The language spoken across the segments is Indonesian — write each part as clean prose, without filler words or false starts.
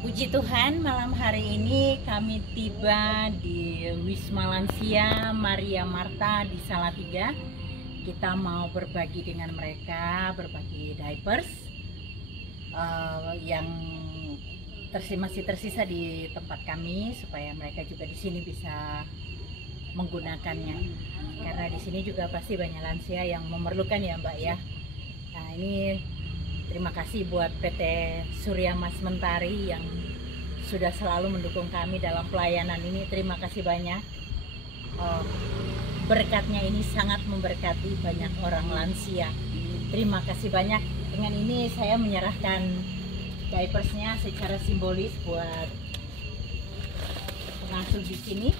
Puji Tuhan, malam hari ini kami tiba di Wisma Lansia Maria Marta di Salatiga. Kita mau berbagi dengan mereka, berbagi diapers yang masih tersisa di tempat kami, supaya mereka juga di sini bisa menggunakannya. Karena di sini juga pasti banyak lansia yang memerlukan ya Mbak ya. Nah ini terima kasih buat PT Surya Mas Mentari yang sudah selalu mendukung kami dalam pelayanan ini. Terima kasih banyak. Berkatnya ini sangat memberkati banyak orang lansia. Terima kasih banyak. Dengan ini saya menyerahkan diapersnya secara simbolis buat pengasuh di sini.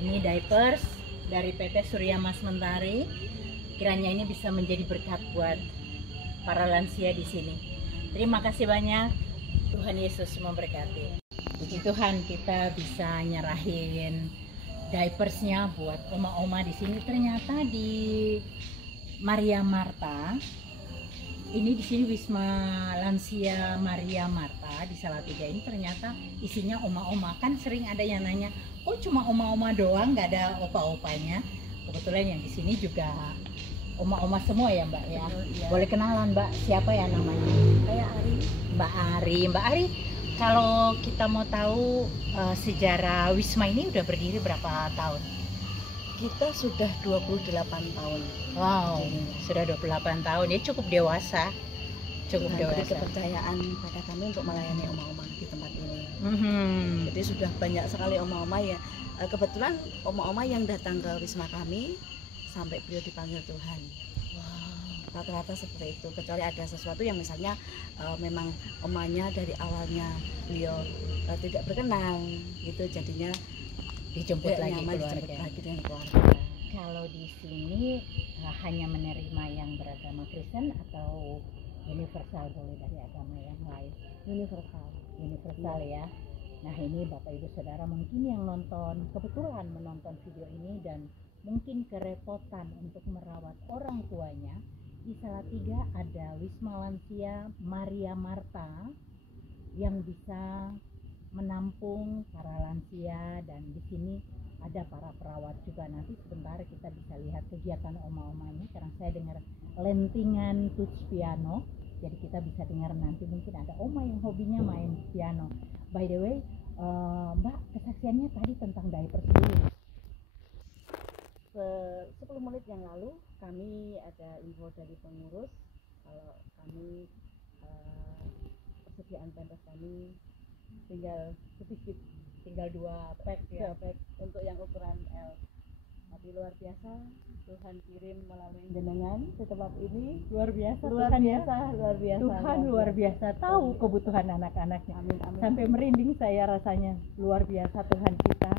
Ini diapers dari PT Surya Mas Mentari. Kiranya ini bisa menjadi berkat buat para lansia di sini. Terima kasih banyak. Tuhan Yesus memberkati. Puji Tuhan, kita bisa nyerahin diapersnya buat oma-oma di sini. Ternyata di Maria Marta, ini di sini Wisma Lansia Maria Marta di Salatiga ini ternyata isinya oma-oma. Kan sering ada yang nanya, oh cuma oma-oma doang, nggak ada opa-opanya. Kebetulan yang di sini juga oma-oma semua ya Mbak ya. Iya. Boleh kenalan Mbak, siapa ya namanya? Saya Ari. Mbak Ari, kalau kita mau tahu sejarah Wisma ini udah berdiri berapa tahun? Kita sudah 28 tahun. Wow, sudah 28 tahun ya, cukup dewasa. Cukup Nah, beri dewasa. kepercayaan pada kami untuk melayani oma-oma di tempat ini. Mhm. Jadi sudah banyak sekali oma-oma ya. Kebetulan oma-oma yang datang ke Wisma kami sampai beliau dipanggil Tuhan. Rata-rata seperti itu, kecuali ada sesuatu yang misalnya memang omanya dari awalnya beliau tidak berkenan gitu, jadinya Dijemput lagi nyaman dijemput keluarga. lagi dengan keluarga. Kalau di sini hanya menerima yang beragama Kristen atau universal, boleh dari agama yang lain? Universal ya. Nah ini Bapak Ibu Saudara mungkin yang kebetulan menonton video ini dan mungkin kerepotan untuk merawat orang tuanya. Di Salatiga ada Wisma Lansia Maria Marta yang bisa menampung para lansia, dan di sini ada para perawat juga. Nanti sebentar kita bisa lihat kegiatan oma-omanya. Sekarang saya dengar lentingan touch piano, jadi kita bisa dengar nanti mungkin ada oma yang hobinya main piano. By the way, Mbak, kesaksiannya tadi tentang diaper dulu. 10 menit yang lalu kami ada info dari pengurus kalau kami persediaan pampers kami tinggal sedikit, Tinggal 2 pack ya. 2 pack untuk yang ukuran L. Tapi luar biasa, Tuhan kirim melalui jenengan di tempat ini. Luar biasa Luar Tuhan ya. biasa, luar biasa. Tuhan luar biasa tahu kebutuhan anak-anaknya. Amin, amin. Sampai merinding saya rasanya. Luar biasa Tuhan kita.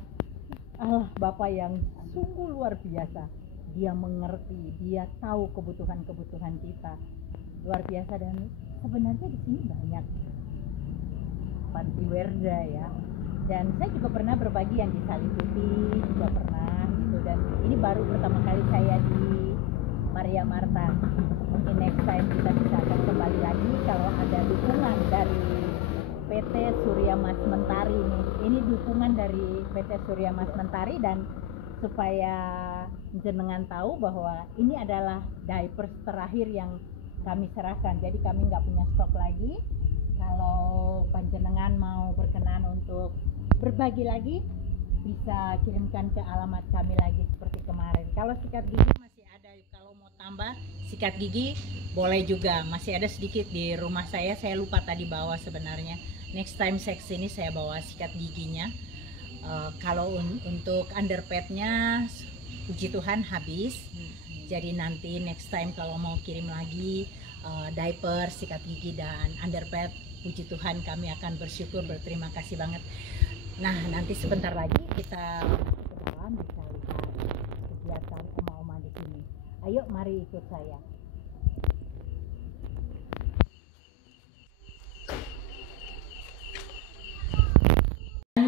Allah Bapa yang sungguh luar biasa. Dia mengerti, dia tahu kebutuhan-kebutuhan kita. Luar biasa. Dan sebenarnya di sini banyak panti werda ya. Dan saya juga pernah berbagi yang di Salib Putih, juga pernah gitu. Dan ini baru pertama kali saya di Maria Marta. Mungkin next time kita bisa akan kembali lagi kalau ada dukungan dari PT Surya Mas Mentari nih. Ini dukungan dari PT Surya Mas Mentari, dan supaya jenengan tahu bahwa ini adalah diapers terakhir yang kami serahkan. Jadi kami nggak punya stok lagi. Kalau panjenengan mau berkenan untuk berbagi lagi, bisa kirimkan ke alamat kami lagi seperti kemarin. Kalau sikat gigi masih ada, kalau mau tambah sikat gigi boleh juga, masih ada sedikit di rumah saya lupa tadi bawa sebenarnya. Next time saya kesini saya bawa sikat giginya. Kalau untuk underpadnya puji Tuhan habis. Jadi nanti next time kalau mau kirim lagi diaper, sikat gigi dan underpad, puji Tuhan kami akan bersyukur, berterima kasih banget. Nah nanti sebentar lagi kita ke dalam bisa lihat kegiatan oma-oma di sini. Ayo mari ikut saya.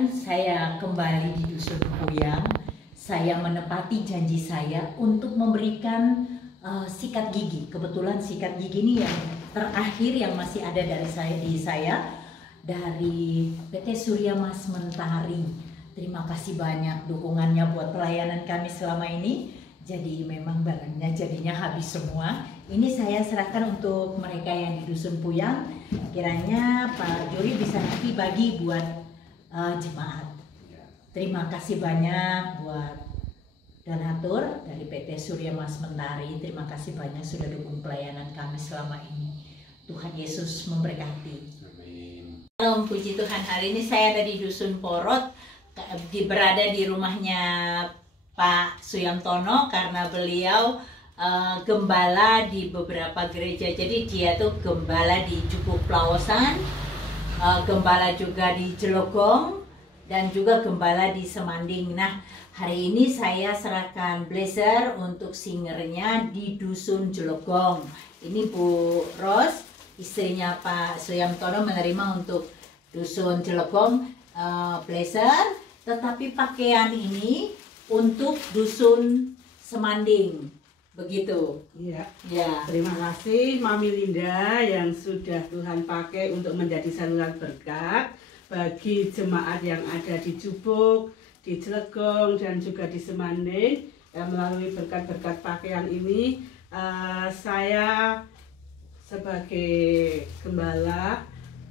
Saya kembali di Dusun Puyang. Saya menepati janji saya untuk memberikan sikat gigi. Kebetulan sikat gigi ini yang terakhir yang masih ada dari saya dari PT Surya Mas Mentari. Terima kasih banyak dukungannya buat pelayanan kami selama ini. Jadi memang barangnya jadinya habis semua. Ini saya serahkan untuk mereka yang di Dusun Puyang. Kiranya Pak Juri bisa nanti bagi buat jemaat. Terima kasih banyak buat donatur dari PT Surya Mas Mentari. Terima kasih banyak sudah dukung pelayanan kami selama ini. Tuhan Yesus memberkati. Amin. Salam puji Tuhan. Hari ini saya ada di Dusun Porot, berada di rumahnya Pak Suyamtono karena beliau gembala di beberapa gereja. Jadi dia tuh gembala di Jukuk Plaosan, gembala juga di Jelogong, dan juga gembala di Semanding. Nah, hari ini saya serahkan blazer untuk singernya di Dusun Jelogong. Ini Bu Ros, istrinya Pak Suyamtono, menerima untuk Dusun Jelogong blazer, tetapi pakaian ini untuk Dusun Semanding. Begitu. Iya. Ya. Terima kasih Mami Linda yang sudah Tuhan pakai untuk menjadi saluran berkat bagi jemaat yang ada di Jubuk, di Jelogong, dan juga di Semanding. Melalui berkat-berkat pakaian ini, saya sebagai gembala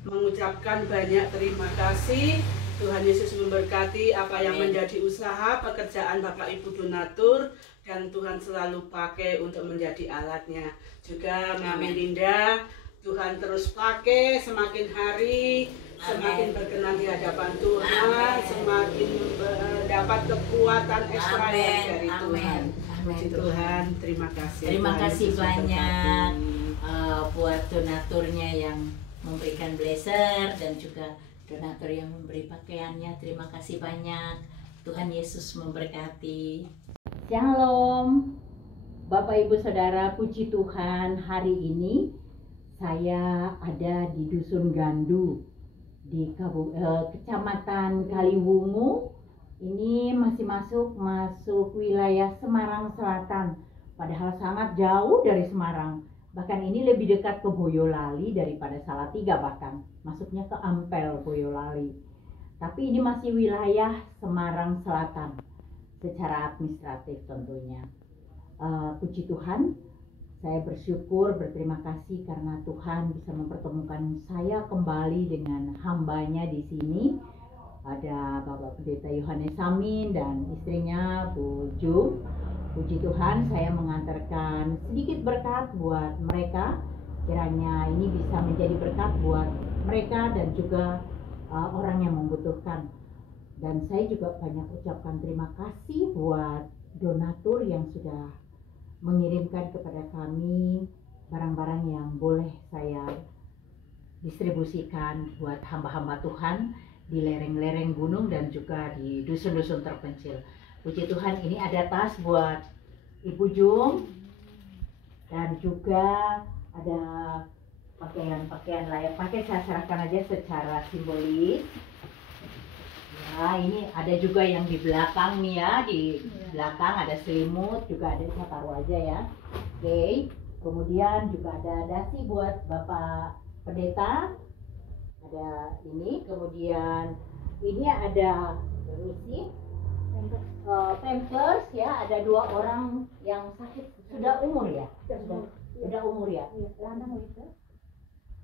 mengucapkan banyak terima kasih. Tuhan Yesus memberkati apa yang menjadi usaha pekerjaan Bapak Ibu donatur, dan Tuhan selalu pakai untuk menjadi alatnya. Juga Mami Linda, Tuhan terus pakai semakin hari, semakin berkenan di hadapan Tuhan, semakin dapat kekuatan ekstra dari Tuhan. Puji Tuhan, terima kasih. Terima kasih banyak buat donaturnya yang memberikan blazer dan juga donatur yang memberi pakaiannya. Terima kasih banyak. Tuhan Yesus memberkati. Shalom Bapak Ibu Saudara, puji Tuhan, hari ini saya ada di Dusun Gandu di Kecamatan Kaliwungu. Ini masih masuk wilayah Semarang Selatan, padahal sangat jauh dari Semarang. Bahkan ini lebih dekat ke Boyolali daripada Salatiga, bahkan masuknya ke Ampel Boyolali. Tapi ini masih wilayah Semarang Selatan secara administratif tentunya. Puji Tuhan, saya bersyukur, berterima kasih karena Tuhan bisa mempertemukan saya kembali dengan hambanya di sini. Ada Bapak Pendeta Yohanes Samin dan istrinya Bu Ju. Puji Tuhan, saya mengantarkan sedikit berkat buat mereka. Kiranya ini bisa menjadi berkat buat mereka dan juga orang yang membutuhkan. Dan saya juga banyak ucapkan terima kasih buat donatur yang sudah mengirimkan kepada kami barang-barang yang boleh saya distribusikan buat hamba-hamba Tuhan di lereng-lereng gunung dan juga di dusun-dusun terpencil. Puji Tuhan, ini ada tas buat Ibu Jung dan juga ada pakaian-pakaian layak pakai. Saya serahkan aja secara simbolis. Ya, ini ada juga yang di belakang nih ya, di belakang ada selimut, juga ada, saya taruh aja ya. Oke, kemudian juga ada dasi buat Bapak Pendeta. Ada ini, kemudian ini ada berisi pampers ya, ada 2 orang yang sakit, sudah umur ya, sudah umur ya. Lanang itu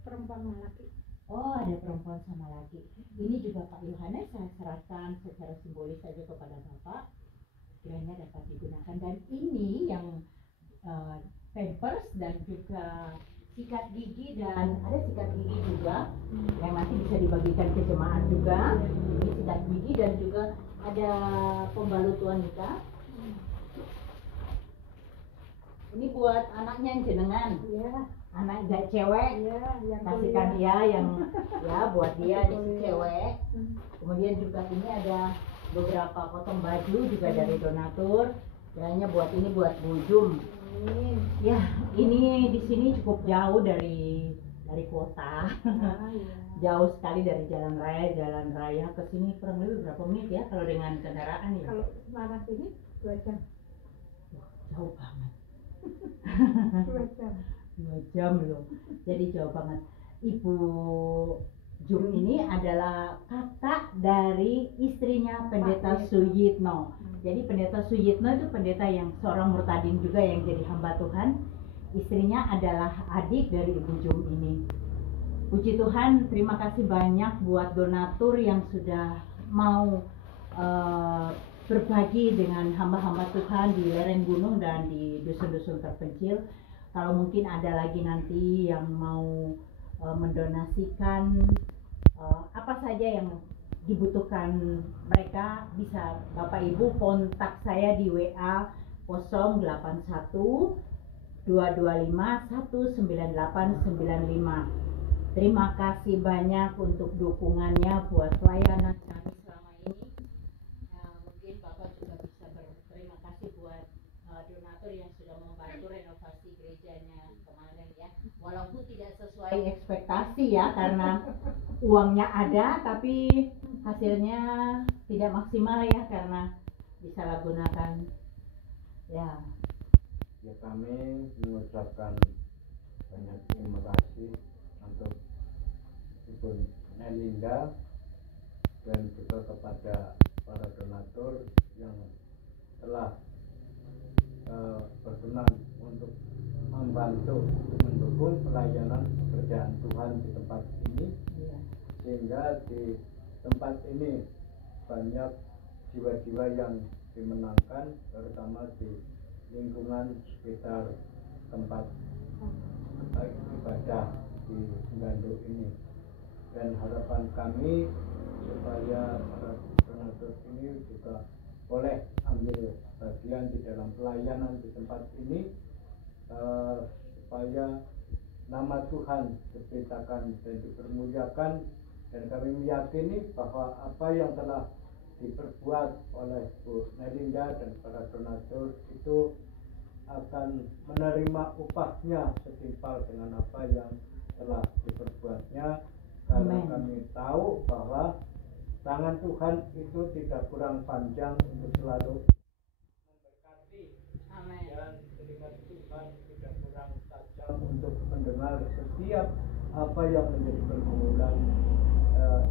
perempuan laki. Oh, ada perempuan sama laki. Ini juga Pak Yohanes saya serahkan secara simbolis saja kepada Bapak, kiranya dapat digunakan. Dan ini yang pampers dan juga sikat gigi, dan ada sikat gigi juga yang nanti bisa dibagikan ke jemaat juga. Ini sikat gigi dan juga ada pembalut wanita. Ini buat anaknya yang jenengan. Iya. Anak gak cewek, Iya, yang kasihkan dia yang ya buat dia cewek. Kemudian juga ini ada beberapa potong baju juga dari donatur. Kiranya buat ini buat Bu Jum. Ya, ini di sini cukup jauh dari kota. Jauh sekali dari jalan raya ke sini kurang lebih berapa menit ya kalau dengan kendaraan ya? Kalau mana sini 2 jam. Wah, jauh banget. 2 jam. 2 jam loh. Jadi jauh banget. Ibu Jum ini adalah kakak dari istrinya Pendeta Suyitno. Jadi Pendeta Suyitno itu pendeta yang seorang murtadin juga yang jadi hamba Tuhan. Istrinya adalah adik dari Ibu Jum ini. Puji Tuhan, terima kasih banyak buat donatur yang sudah mau berbagi dengan hamba-hamba Tuhan di lereng gunung dan di dusun-dusun terpencil. Kalau mungkin ada lagi nanti yang mau mendonasikan apa saja yang dibutuhkan mereka, bisa Bapak Ibu kontak saya di WA 081 225 19895. Terima kasih banyak untuk dukungannya buat pelayanan kami selama ini. Mungkin Bapak juga bisa berterima kasih buat donatur yang sudah membantu renovasi gerejanya kemarin ya. Walaupun tidak sesuai ekspektasi ya, karena uangnya ada tapi hasilnya tidak maksimal ya karena disalahgunakan. Ya kami mengucapkan banyak terima kasih untuk Ibu Nelinda dan juga kepada para donatur yang telah berkenan untuk membantu mendukung pelayanan pekerjaan Tuhan di tempat ini, sehingga di tempat ini banyak jiwa-jiwa yang dimenangkan, terutama di lingkungan sekitar tempat ibadah di Nggandu ini. Dan harapan kami supaya para donatur ini juga boleh ambil bagian di dalam pelayanan di tempat ini, supaya nama Tuhan diberitakan dan dipermuliakan, dan kami meyakini bahwa apa yang telah diperbuat oleh Bu Nelinda dan para donatur itu akan menerima upahnya setimpal dengan apa yang telah diperbuatnya, karena kami tahu bahwa tangan Tuhan itu tidak kurang panjang untuk selalu memberkati. Amin. Dan telinga Tuhan tidak kurang tajam untuk mendengar setiap apa yang menjadi pergumulan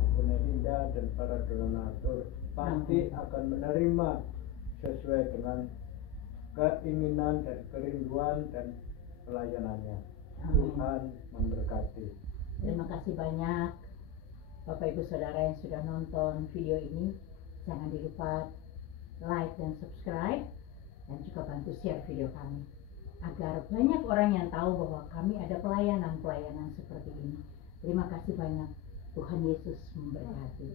Ibu Nelinda dan para donatur. Pasti akan menerima sesuai dengan keinginan dan kerinduan dan pelayanannya. Tuhan memberkati. Terima kasih banyak Bapak Ibu Saudara yang sudah nonton video ini. Jangan dilupa like dan subscribe, dan juga bantu share video kami agar banyak orang yang tahu bahwa kami ada pelayanan-pelayanan seperti ini. Terima kasih banyak. Tuhan Yesus memberkati.